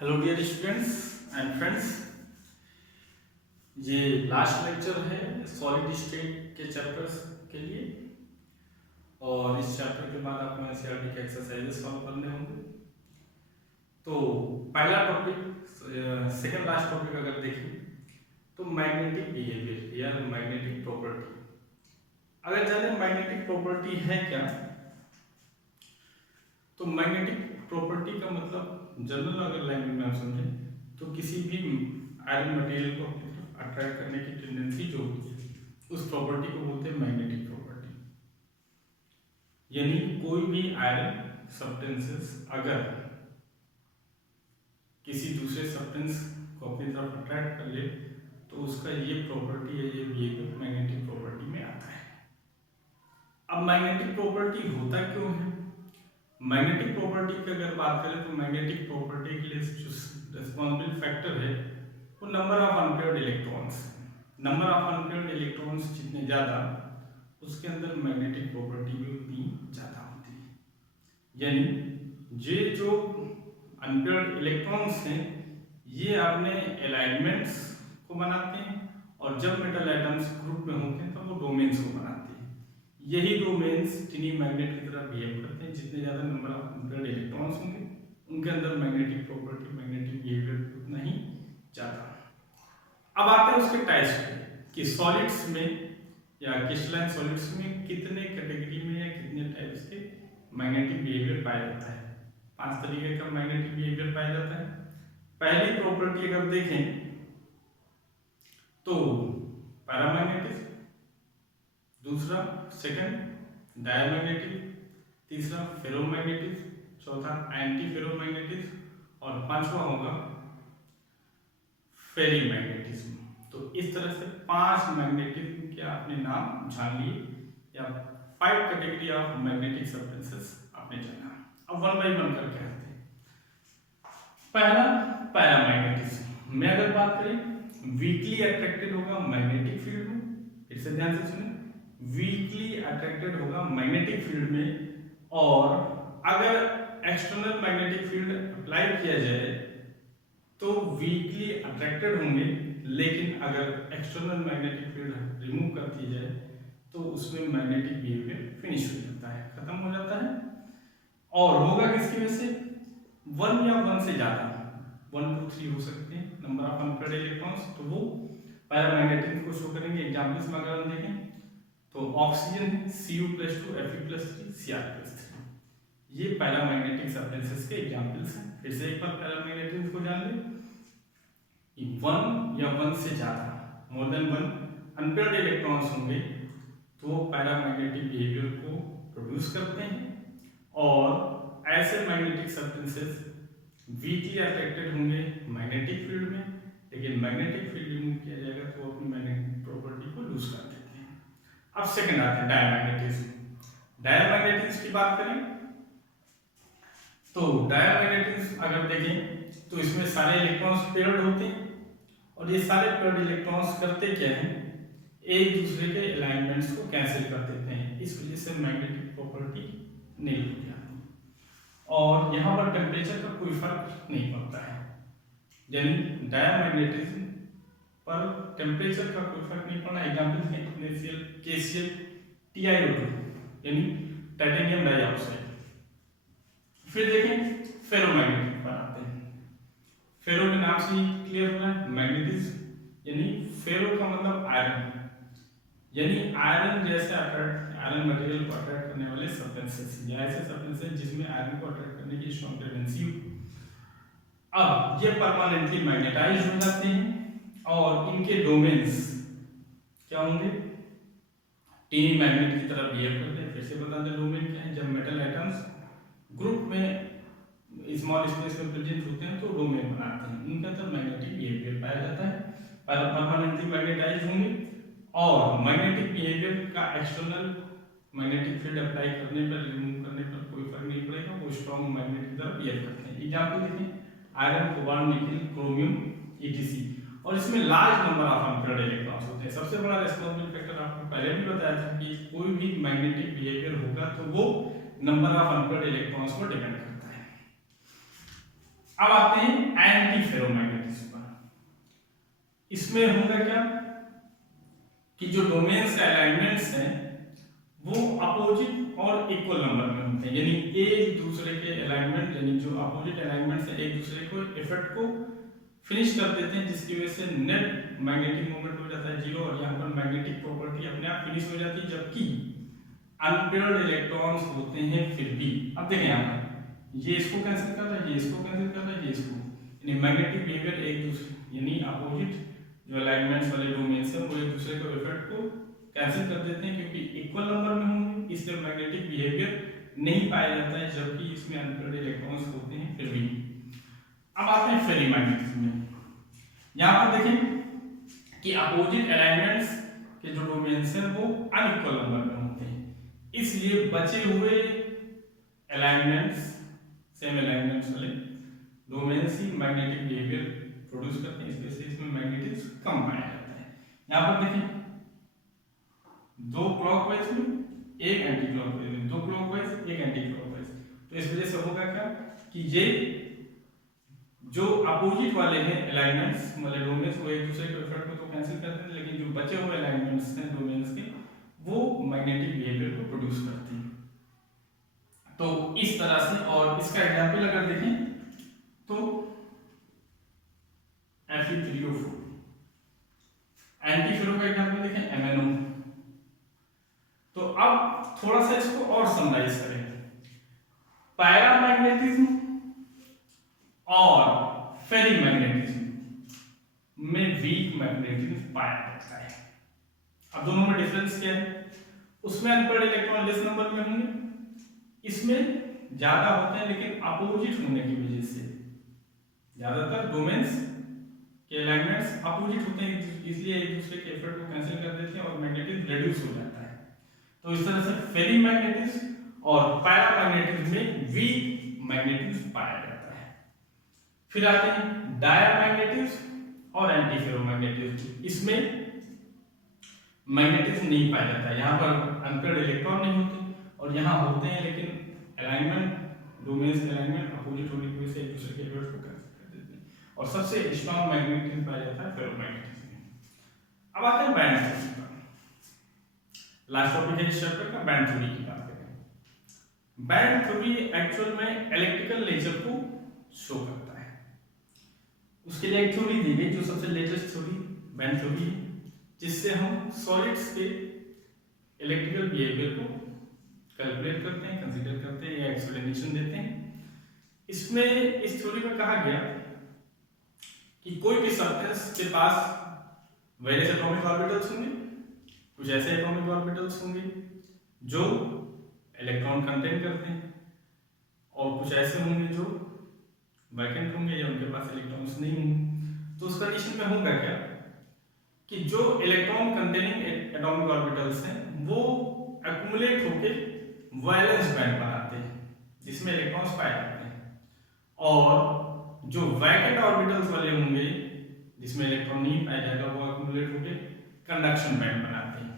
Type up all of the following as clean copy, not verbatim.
Hello dear students and friends, ये last lecture है solid state के चैप्टर्स के लिए। और इस चैप्टर के बाद आपको एनसीईआरटी के एक्सरसाइजेस सॉल्व करने होंगे। तो पहला टॉपिक, सेकंड लास्ट टॉपिक अगर देखें तो मैग्नेटिक बिहेवियर या मैग्नेटिक प्रॉपर्टी। अगर जाने मैग्नेटिक प्रॉपर्टी है क्या, तो मैग्नेटिक प्रॉपर्टी का मतलब जनरल अगर लैंग्वेज में आप समझें तो किसी भी आयरन मटेरियल को अपनी तरफ अट्रैक्ट करने की टेंडेंसी जो होती है उस प्रॉपर्टी को बोलते हैं मैग्नेटिक प्रॉपर्टी। यानी कोई भी आयरन सब्सटेंसेस अगर किसी दूसरे सब्सटेंस को अपनी तरफ अट्रैक्ट कर ले तो उसका ये प्रॉपर्टी है, ये बिहेवियर मैग्नेटिक प्रॉपर्टी में आता है। अब मैग्नेटिक प्रॉपर्टी होता क्यों है? मैग्नेटिक प्रॉपर्टी की अगर बात करें तो मैग्नेटिक प्रॉपर्टी के लिए जो रिस्पॉन्सिबल फैक्टर है वो number of unpaired electrons. Number of unpaired electrons जितने ज़्यादा उसके अंदर मैग्नेटिक प्रॉपर्टी भी उतनी ज़्यादा होती है। यानी ये जो अनपेयर्ड इलेक्ट्रॉन्स हैं ये अपने अलाइनमेंट्स को बनाते हैं और जब मेटल एटम्स ग्रुप में होते हैं तो वो डोमेन्स को बनाते हैं। यही डोमेन्स टिनी मैग्नेट की तरह बिहेव करते हैं। जितने ज़्यादा नंबर ऑफ अनपेयर्ड इलेक्ट्रॉन्स होंगे उनके अंदर मैग्नेटिक प्रॉपर्टी, मैग्नेटिक बिहेवियर उतना ही ज़्यादा। अब आते हैं उसके टाइप्स पे कि सॉलिड्स में या क्रिस्टलाइन सॉलिड्स में कितने कैटेगरी में या कितने टाइप्स के मैग्नेटिक बिहेवियर पाया जाता है। 5 तरीके का मैग्नेटिक बिहेवियर पाया जाता है। पहली प्रॉपर्टी अगर देखें तो पैरामैग्नेटिज्म, दूसरा सेकंड डायमैग्नेटिज्म, तीसरा फेरोमैग्नेटिज्म, चौथा एंटी फेरोमैग्नेटिज्म और पांचवा होगा फेरीमैग्नेटिज्म। तो इस तरह से 5 मैग्नेटिज्म के आपने नाम जान लिए या 5 कैटेगरी ऑफ मैग्नेटिक सब्सटेंसेस आपने जाना। अब वन बाय वन करके आते हैं। पहला पैरामैग्नेटिज्म में अगर बात करें, वीकली अट्रैक्टेड होगा मैग्नेटिक फील्ड में। फिर से ध्यान से सुने, वीकली अट्रैक्टेड होगा मैग्नेटिक फील्ड में और अगर एक्सटर्नल मैग्नेटिक फील्ड अप्लाई किया जाए तो वीकली अट्रैक्टेड होंगे, लेकिन अगर एक्सटर्नल मैग्नेटिक फील्ड रिमूव कर दी जाए तो उसमें मैग्नेटिक बिहेवियर फिनिश हो जाता है, खत्म हो जाता है। और होगा किसकी वजह से? 1 या 1 से ज़्यादा, 1 2 3 हो सकते हैं नंबर ऑफ अनपेयर्ड इलेक्ट्रॉन्स, तो वो पैरामैग्नेटिज्म को शो करेंगे। एग्जाम्पल्स में अगर हम देखें तो ऑक्सीजन है Cu+2 Fe+3 Cr+3, ये पैरामैग्नेटिक सब्सटेंसेस के एग्जांपल्स हैं। फिर से एक बार पैरामैग्नेटिज्म को जान लें, 1 या 1 से ज़्यादा, मोर देन 1 अनपेयर्ड इलेक्ट्रॉन्स होंगे तो वो पैरामैग्नेटिक बिहेवियर को प्रोड्यूस करते हैं। और ऐसे मैग्नेटिक सब्सटेंसेस वीकली अट्रैक्टेड होंगे मैग्नेटिक फील्ड में, लेकिन मैग्नेटिक फील्ड रिमूव किया जाएगा तो अपनी मैग्नेटिक प्रॉपर्टी को लूज कर देते हैं। अब सेकंड आते हैं डायमैग्नेटिज्म। डायमैग्नेटिज्म की बात करें तो डायमैग्नेटिज्म अगर देखें तो इसमें सारे इलेक्ट्रॉन्स पेयर्ड होते हैं और ये सारे पेयर्ड इलेक्ट्रॉन्स करते क्या हैं, एक दूसरे के अलाइनमेंट्स को कैंसिल कर देते हैं। इस वजह से मैग्नेटिक प्रॉपर्टी नहीं हो जाती और यहाँ पर टेम्परेचर का कोई फर्क नहीं पड़ता है। यानी डायमैग्नेटिज्म पर टेम्परेचर का कोई फर्क नहीं पड़ना। एग्जाम्पल है NaCl, KCl, TiO2 यानी टाइटेनियम डाइऑक्साइड। फिर देखें फेरोमैग्नेटिक पर आते हैं। फेरो के नाम से ही क्लियर हो रहा है मैग्नेटिज्म, यानी फेरो का मतलब आयरन, यानी आयरन जैसे आयरन मटेरियल को अट्रैक्ट करने वाले सब्सटेंसेस या ऐसे सब्सटेंसेस जिसमें आयरन को अट्रैक्ट करने की स्ट्रॉन्ग टेंडेंसी हो। अब ये परमानेंटली मैग्नेटाइज हो जाते हैं और इनके डोमेन्स क्या होंगे, टिनी मैग्नेट की तरह बिहेव करते हैं। फिर से बता दें डोमेन क्या है, जब मेटल एटम्स ग्रुप में स्मॉल स्पेस में प्रेजेंट होते हैं तो डोमेन बनाते हैं, उनके अंदर मैग्नेटिक बिहेवियर पाया जाता है, परमानेंटली मैग्नेटाइज होंगे और मैग्नेटिक बिहेवियर का एक्सटर्नल मैग्नेटिक फील्ड अप्लाई करने पर, रिमूव करने पर कोई फर्क नहीं पड़ेगा, वो स्ट्रॉन्ग मैग्नेट की तरह बिहेव करते हैं। एग्जाम्पल देखें, आयरन, कोबाल्ट, निकल, क्रोमियम, ETC। और इसमें large number of unpaired electrons होते हैं। सबसे बड़ा रिस्पॉन्सिबल फैक्टर आपको पहले भी बताया था कि कोई भी मैग्नेटिक बिहेवियर होगा तो वो नंबर ऑफ अनपेयर्ड इलेक्ट्रॉन्स पर डिपेंड करता है। अब आते हैं एंटी फेरोमैग्नेटिज्म पर। इसमें होगा क्या कि जो डोमेन्स अलाइनमेंट्स हैं वो अपोजिट और इक्वल नंबर में होते हैं, यानी एक दूसरे के अलाइनमेंट, यानी जो अपोजिट अलाइनमेंट्स हैं एक दूसरे को इफेक्ट को फिनिश कर देते हैं, जिसकी वजह से नेट मैग्नेटिक मोमेंट हो जाता है जीरो, और यहाँ पर मैग्नेटिक प्रॉपर्टी अपने आप फिनिश हो जाती है। जबकि अनपेयर्ड इलेक्ट्रॉन्स होते हैं फिर भी, अब देखें यहाँ पर ये इसको कैंसिल कर रहा है, ये इसको कैंसिल कर रहा है, ये इसको, यानी मैग्नेटिक बिहेवियर एक दूसरे, यानी अपोजिट जो अलाइनमेंट्स वाले डोमेन्स हैं वो एक दूसरे को इफेक्ट को कैंसिल कर देते हैं, क्योंकि इक्वल नंबर में होंगे इसलिए मैग्नेटिक बिहेवियर नहीं पाया जाता है, जबकि इसमें अनपेयर्ड इलेक्ट्रॉन्स होते हैं फिर भी। अब आते हैं फेरीमैग्नेटिज्म में। यहाँ पर देखें कि अपोजिट अलाइनमेंट्स के जो डोमेन्स हैं वो अनइक्वल नंबर में होते हैं, इसलिए बचे हुए अलाइनमेंट्स, सेम अलाइनमेंट्स वाले डोमेन्स ही मैग्नेटिक बिहेवियर प्रोड्यूस करते हैं, इस वजह से इसमें मैग्नेटिज्म कम पाया जाता है। यहाँ पर देखें दो क्लॉकवाइज में एक एंटी क्लॉकवाइज में, दो क्लॉकवाइज एक एंटी क्लॉकवाइज, तो इस वजह से होगा क्या कि ये जो अपोजिट वाले हैं अलाइनमेंट्स वाले डोमेन्स वो एक दूसरे के इफेक्ट को तो कैंसिल करते हैं, लेकिन जो बचे हुए अलाइनमेंट्स हैं डोमेन्स के वो मैग्नेटिक बिहेवियर को प्रोड्यूस करते हैं। तो इस तरह से, और इसका एग्जांपल अगर देखें तो Fe3O4, एंटी फेरो का एग्जांपल देखें MnO। तो अब थोड़ा सा इसको और समराइज करें, पैरामैग्नेटिज्म और फेरीमैग्नेटिज्म में वीक मैग्नेटिज्म पाया जाता है। अब दोनों में डिफरेंस क्या है, उसमें अनपेयर्ड इलेक्ट्रॉन लेस नंबर में होंगे, इसमें ज्यादा होते हैं, लेकिन अपोजिट होने की वजह से ज्यादातर डोमेन्स के अलाइनमेंट्स अपोजिट होते हैं, इसलिए एक दूसरे के इफेक्ट को कैंसिल कर देते हैं और मैग्नेटिज्म रिड्यूस हो जाता है। तो इस तरह से फेरीमैग्नेटिज्म और पैरामैग्नेटिज्म में वीक मैग्नेटिज्म पाया जाता है। फिर आते हैं डायामैग्नेटिज्म और एंटी फेरोमैग्नेटिज्म। इसमें मैग्नेटिज्म नहीं पाया जाता है, यहाँ पर अनपेयर्ड इलेक्ट्रॉन नहीं होते, और यहाँ होते हैं लेकिन अलाइनमेंट डोमेन्स अलाइनमेंट अपोजिट होने की वजह से एक दूसरे के इफेक्ट को कैंसिल कर देते हैं, और सबसे स्ट्रॉन्ग मैग्नेटिज्म पाया जाता है फेरोमैग्नेटिज्म में। अब आते हैं बैंड थ्योरी पर। लास्ट टॉपिक है इस चैप्टर का, बैंड थ्योरी की बात करें। बैंड थ्योरी एक्चुअल में इलेक्ट्रिकल नेचर को शो करता है, उसके लिए एक थ्योरी दी गई जो सबसे लेटेस्ट थ्योरी बैंड थ्योरी है, जिससे हम सॉलिड्स के इलेक्ट्रिकल बिहेवियर को कैलकुलेट करते हैं, कंसीडर करते हैं या एक्सप्लेनेशन देते हैं। इसमें इस थ्योरी में कहा गया कि कोई भी सब्सटेंस के पास वेरियस एटॉमिक ऑर्बिटल्स होंगे, कुछ ऐसे एटॉमिक ऑर्बिटल्स होंगे जो इलेक्ट्रॉन कंटेन करते हैं, और कुछ ऐसे होंगे जो वैकेंट होंगे या उनके पास इलेक्ट्रॉन्स नहीं होंगे। तो उस कंडीशन में होगा क्या कि जो इलेक्ट्रॉन कंटेनिंग एटॉमिक ऑर्बिटल्स हैं वो एक्युमुलेट होकर वैलेंस बैंड बनाते हैं जिसमें इलेक्ट्रॉन्स पाए जाते हैं, और जो वैकेंट ऑर्बिटल्स वाले होंगे जिसमें इलेक्ट्रॉन नहीं पाया जाएगा वो एक्युमुलेट होकर कंडक्शन बैंड बनाते हैं।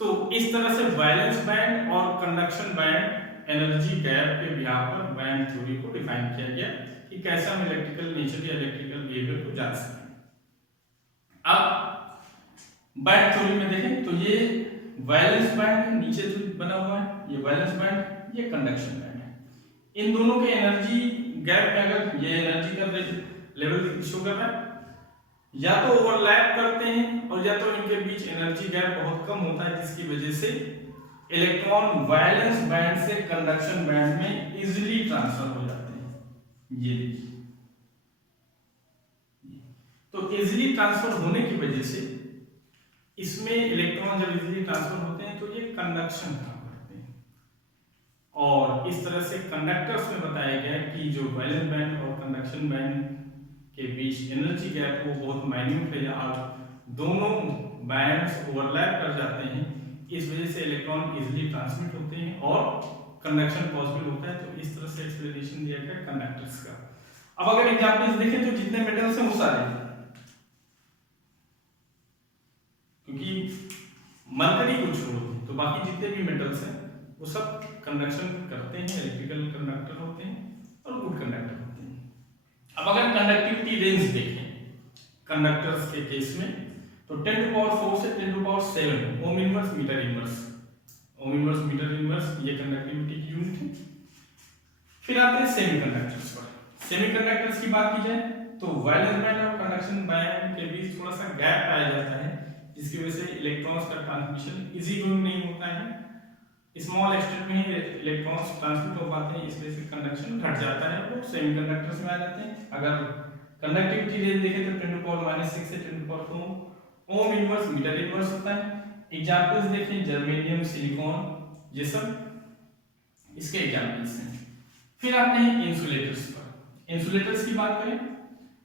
तो इस तरह से वैलेंस बैंड और कंडक्शन बैंड एनर्जी गैप के बिहार पर बैंड थ्योरी को डिफाइन किया गया कि कैसे हम इलेक्ट्रिकल नेचर या इलेक्ट्रिकल बिहेवियर को जान सकें। अब बैंड थ्योरी में देखें तो ये वैलेंस बैंड नीचे जो बना हुआ है ये वैलेंस बैंड, ये कंडक्शन बैंड है। इन दोनों के एनर्जी गैप में अगर ये एनर्जी का लेवल शो कर रहा है, या तो ओवरलैप करते हैं और या तो इनके बीच एनर्जी गैप बहुत कम होता है, जिसकी वजह से इलेक्ट्रॉन वैलेंस बैंड से कंडक्शन बैंड में इजीली ट्रांसफर हो जाते हैं। ये देखिए, तो इजीली ट्रांसफर होने की वजह से इसमें इलेक्ट्रॉन जब इजीली ट्रांसफर होते हैं तो ये कंडक्शन काम करते हैं, और इस तरह से कंडक्टर्स में बताया गया कि जो वैलेंस बैंड और कंडक्शन बैंड के बीच एनर्जी गैप वो बहुत माइन्यूट है, और दोनों बैंड्स ओवरलैप कर जाते हैं, इस वजह से इलेक्ट्रॉन इजीली ट्रांसमिट होते हैं और कंडक्शन पॉसिबल होता है। तो इस तरह से एक्सप्लेनेशन दिया गया कंडक्टर्स का। अब अगर एग्जांपल्स देखें तो जितने मेटल्स हैं वो सारे, क्योंकि मरकरी को छोड़ दें तो बाकी जितने भी मेटल्स हैं वो सब कंडक्शन करते हैं, इलेक्ट्रिकल कंडक्टर होते हैं और गुड कंडक्टर होते हैं। अब अगर कंडक्टिविटी रेंज देखें कंडक्टर्स के केस में, तो 10 टू पावर 4 से 10 to power 7 ohm inverse metre inverse, ohm inverse metre inverse ये कंडक्टिविटी की यूनिट है। फिर आते हैं सेमीकंडक्टर्स पर। सेमीकंडक्टर्स की बात की जाए तो वैलेंस बैंड और कंडक्शन बैंड के बीच थोड़ा सा गैप पाया जाता है, जिसकी वजह से इलेक्ट्रॉन्स का ट्रांसमिशन इजी गोइंग नहीं होता है, स्मॉल एक्सटेंट में ही इलेक्ट्रॉन्स ट्रांसमिट हो पाते हैं, इस वजह से कंडक्शन घट जाता है, वो सेमीकंडक्टर्स में आ जाते हैं। अगर कंडक्टिविटी रेंज देखें तो 10 टू पावर -6 से 10 to power 4 ohm inverse metre inverse होता है। एग्जांपल्स देखें जर्मेनियम, सिलिकॉन, ये सब इसके एग्जांपल्स हैं। फिर आते हैं इंसुलेटर्स पर। इंसुलेटर्स की बात करें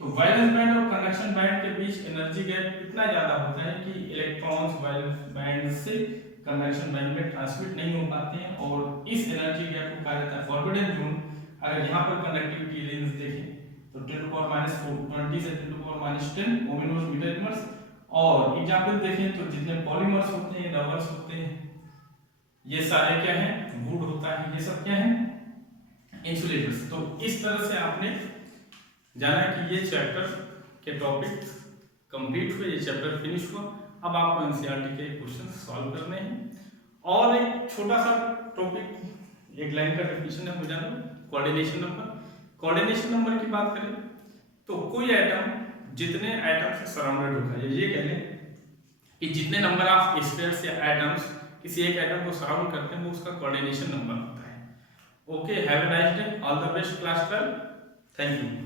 तो वैलेंस बैंड और कंडक्शन बैंड के बीच एनर्जी गैप इतना ज्यादा होता है कि इलेक्ट्रॉन्स वैलेंस बैंड से कंडक्शन बैंड में ट्रांसमिट नहीं हो पाते हैं, और इस एनर्जी गैप को कहा जाता है फॉरबिडन जोन। अगर यहाँ पर कंडक्टिविटी रेंज देखें तो 10 टू पावर -20 से 10 to power -10 ohm inverse metre inverse. और एग्जांपल देखें तो जितने पॉलीमर्स होते हैं, रबर्स होते हैं, ये सारे क्या हैं, वुड होता है, ये सब क्या है, इंसुलेटर्स। तो इस तरह से आपने जाना कि ये चैप्टर के टॉपिक कंप्लीट हुए, ये चैप्टर फिनिश हुआ। अब आपको एनसीईआरटी के क्वेश्चन सॉल्व करने हैं। और एक छोटा सा टॉपिक, एक लाइन का डेफिनेशन है मुझे कोऑर्डिनेशन नंबर। कोऑर्डिनेशन नंबर की बात करें तो कोई एटम जितने एटम से सराउंडेड होता है, ये कह लें कि जितने नंबर ऑफ स्फीयर्स या एटम्स किसी एक एटम को सराउंड करते हैं वो उसका कोऑर्डिनेशन नंबर होता है। Okay, have a nice day, all the best class 12, thank you.